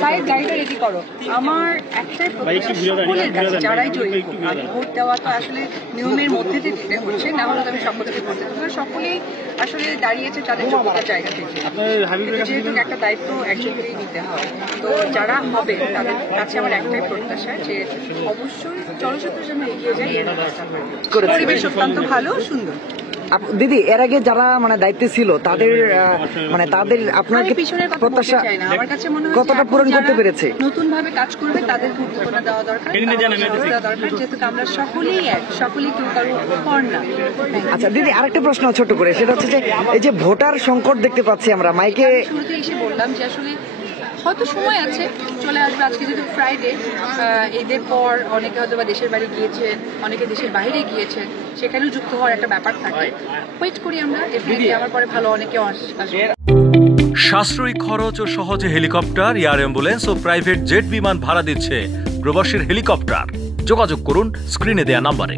Side গাড়িটা ready করো। আমার একটাই প্রত্যাশা সকলের কাছে যারাই জয়ী হোক, আমি ভোট দেওয়া তো আসলে নিয়মের মধ্যে দিয়ে দিতে হচ্ছে, না হলে তো আমি সকলকে করতে পারবো। সকলেই আসলে দাঁড়িয়েছে তাদের যোগ্যতার জায়গা থেকে, যেহেতু একটা দায়িত্ব একজনকেই নিতে হয়। তো যারা হবে তাদের কাছে আমার একটাই প্রত্যাশা যে অবশ্যই জনস্বার্থের জন্য এগিয়ে যায়, এর ব্যবস্থা করে। পরিবেশ অত্যন্ত ভালো, সুন্দর। দিদি, এর আগে যারা দায়িত্বে ছিল তাদের তাদের আপনার প্রত্যাশা কতটা পূরণ করতে পেরেছে? নতুন ভাবে কাজ করবে তাদেরকে উদ্দীপনা দেওয়া দরকার, যেহেতু আমরা সকলেই এক, সকলেই কেউ কারো পর না। আচ্ছা দিদি, আরেকটা প্রশ্ন ছোট করে, সেটা হচ্ছে যে এই যে ভোটার সংকট দেখতে পাচ্ছি আমরা, মাইকে শুরুতে এসে বললাম যে আসলে হয়তো সময় আছে, চলে আসবে। আজকে যেহেতু ফ্রাইডে, ঈদের পর অনেকে হয়তো বা দেশের বাড়ি গিয়েছেন, অনেকে দেশের বাইরে গিয়েছেন, সেখানেও যুক্ত হওয়ার একটা ব্যাপার থাকে। ওয়েট করি আমরা, ডেফিনেটলি আমার পরে ভালো অনেকে আসবে। সাশ্রয়ী খরচ ও সহজে হেলিকপ্টার, এয়ার অ্যাম্বুলেন্স ও প্রাইভেট জেট বিমান ভাড়া দিচ্ছে প্রবাসীর হেলিকপ্টার। যোগাযোগ করুন স্ক্রিনে দেয়া নাম্বারে।